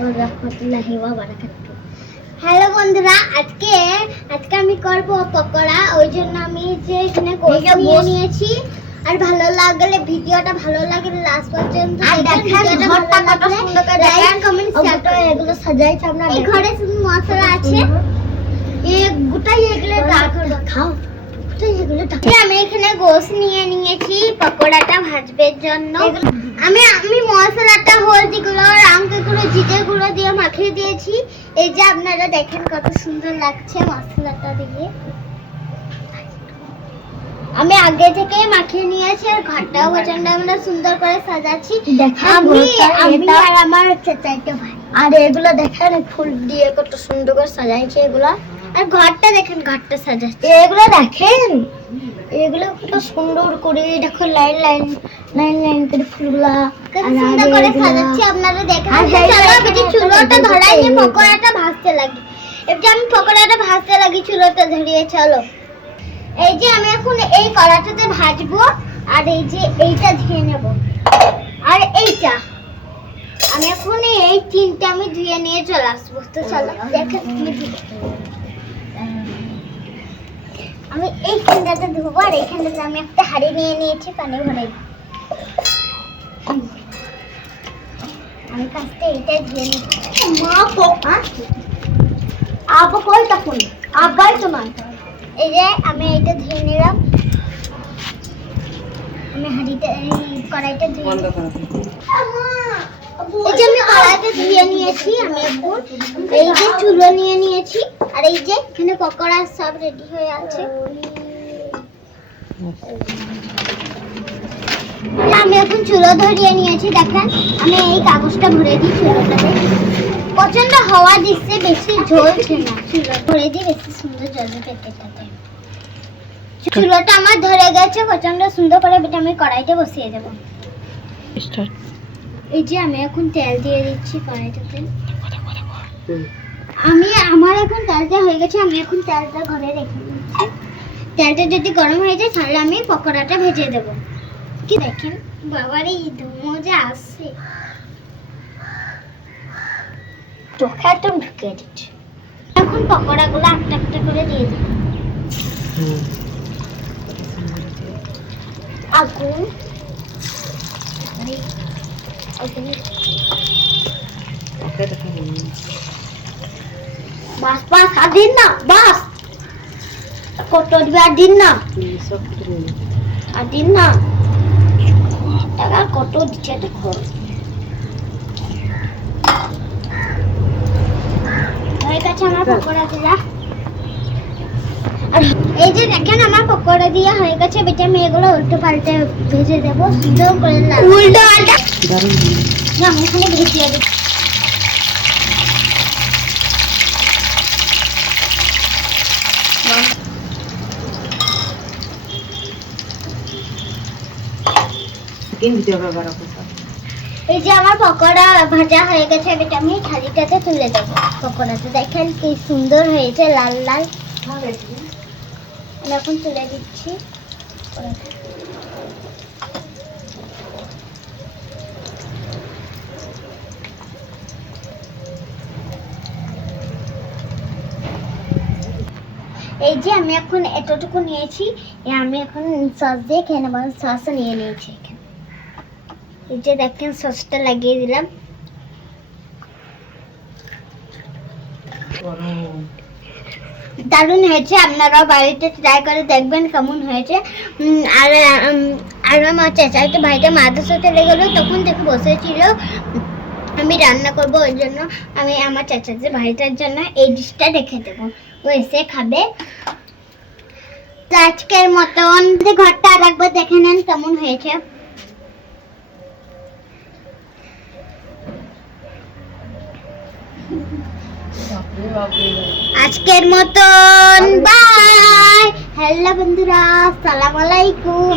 ওয়া রাহমাতুল্লাহি ওয়া বারাকাতুহু। হ্যালো বন্ধুরা, আজকে আমি করব পকোড়া। ওই জন্য আমি যে এখানে গোশত নিয়ে নিয়েছি। আর ভালো লাগলে ভিডিওটা ভালো লাগলে লাস্ট পর্যন্ত দেখেন। ঘরটা কত সুন্দর করে লাইক কমেন্ট শেয়ার করে এগুলো সাজাইছি আমরা। এই ঘরে শুধু মশলা আছে, এই গোটাই এগুলো খাও। আমি এখানে গোশত নিয়ে নিয়েছি পকোড়াটা ভাজবার জন্য। আমি মশলাটা হলদি গুঁড়ো, লঙ্কা গুঁড়ো, জিরে গুঁড়ো দিয়ে মাখিয়ে দিয়েছি। এই যে আপনারা দেখেন কত সুন্দর লাগছে মশলাটা দিয়ে। আমি আগে থেকে মাখিয়ে নিয়েছি আর ঘরটাও পছন্দ আমরা সুন্দর করে সাজাচ্ছি। আমি আর আমার চাচাতো ভাই। আর এগুলো দেখেন ফুল দিয়ে কত সুন্দর করে সাজাইছে এগুলা। আর ঘরটা দেখেন, ঘরটা সাজাচ্ছে। এগুলো দেখেন, এগুলো কত সুন্দর করে দেখো, লাইন লাইন লাইন লাইন করে ফুলগুলা সুন্দর করে সাজাচ্ছি। আপনারা দেখেন। চলো বেটি চুলোটা ধরাই যে পকোড়াটা ভাজতে লাগি। এই যে আমি পকোড়াটা ভাজতে লাগি, চুলোটা ধরিয়ে। চলো, এই যে আমি এখন এই কড়াটাতে ভাজবো। আর এই যে এইটা ধুয়ে নেব। আর এইটা আমি এখন এই তিনটা আমি ধুয়ে নিয়ে চলে আসবো। তো চলো দেখেন, আমি এইখানটাতে ধুবো। আর এইখানটাতে আমি একটা হাঁড়ি নিয়ে নিয়েছি, পানি ভরে। আমি ফার্স্টে এইটাই ধুয়ে নিচ্ছি। আব্বা কই তখন? আব্বাই তো নয়। এই যে আমি এইটা ধুয়ে নিলাম। আমি হাঁড়িটা এই কড়াইটা ধুয়ে এই যে আমি কড়াইটা ধুয়ে নিয়েছি। আমি এখন এই যে চুলো নিয়ে নিয়েছি। আর এই যে এখানে পকোড়া সব রেডি হয়ে আছে। আমি এখন চুলো ধরিয়ে নিয়েছি। দেখেন আমি এই কাগজটা ভরে দিই চুলোটাতে। প্রচন্ড হাওয়া দিচ্ছে, বেশি জ্বলছে না। চুলো ভরে দিই, বেশি সুন্দর জ্বলবে পেটেটাতে। চুলোটা আমার ধরে গেছে প্রচন্ড সুন্দর করে। বেটা আমি কড়াইতে বসিয়ে দেবো। এই যে আমি এখন তেল দিয়ে দিচ্ছি কড়াইটাতে। আমার এখন তেলটা হয়ে গেছে। আমি এখন তেলটা ঘরে রেখে দিচ্ছি। তেলটা যদি গরম হয়ে যায় তাহলে আমি পকোড়াটা ভেজে দেবো। কি দেখেন বাবার এই ধুমো যে আসছে, চোখে একদম ঢুকে দিচ্ছে। এখন পকোড়াগুলো একটা একটা করে দিয়ে দিই। আগুন বাস বাস আর দিন না, বাস কত দিবে আর দিন না, আর দিন না। টাকা কত দিচ্ছে দেখো। হয়ে গেছে আমার পকোড়া দিয়া। আর এই যে দেখেন আমার পকোড়া দিয়া হয়ে গেছে। বেটা আমি এগুলো উল্টো পাল্টে ভেজে দেবো সুন্দর করে। উল্টো পাল্টা না, আমি এখানে ভেজিয়ে দিই। এই যে আমার পকোড়া ভাজা হয়ে গেছে। এটা আমি থালিটাতে তুলে দেবো। পকোড়াটা দেখেন কি সুন্দর হয়েছে, লাল লাল। আমি এখন তুলে দিচ্ছি। এই যে আমি এখন এতটুকু নিয়েছি। আমি এখন সস দিয়ে খেয়ে নেবো। সসও নিয়ে নিয়েছি এখানে। এই যে দেখেন সসটা লাগিয়ে দিলাম। দারুণ হয়েছে। আপনারাও বাড়িতে ট্রাই করে দেখবেন কেমন হয়েছে। আর আমার চাচাতো ভাইটা মাদ্রাসা চলে গেলো, তখন থেকে বসেছিল আমি রান্না করব। ওই জন্য আমি আমার চাচাতো ভাইটার জন্য এই ডিশটা রেখে দেবো, ও এসে খাবে। তো আজকের মতন ঘরটা আর একবার দেখে নেন কেমন হয়েছে। আজকের মতন বাই। হ্যালো বন্ধুরা, আসসালামু আলাইকুম।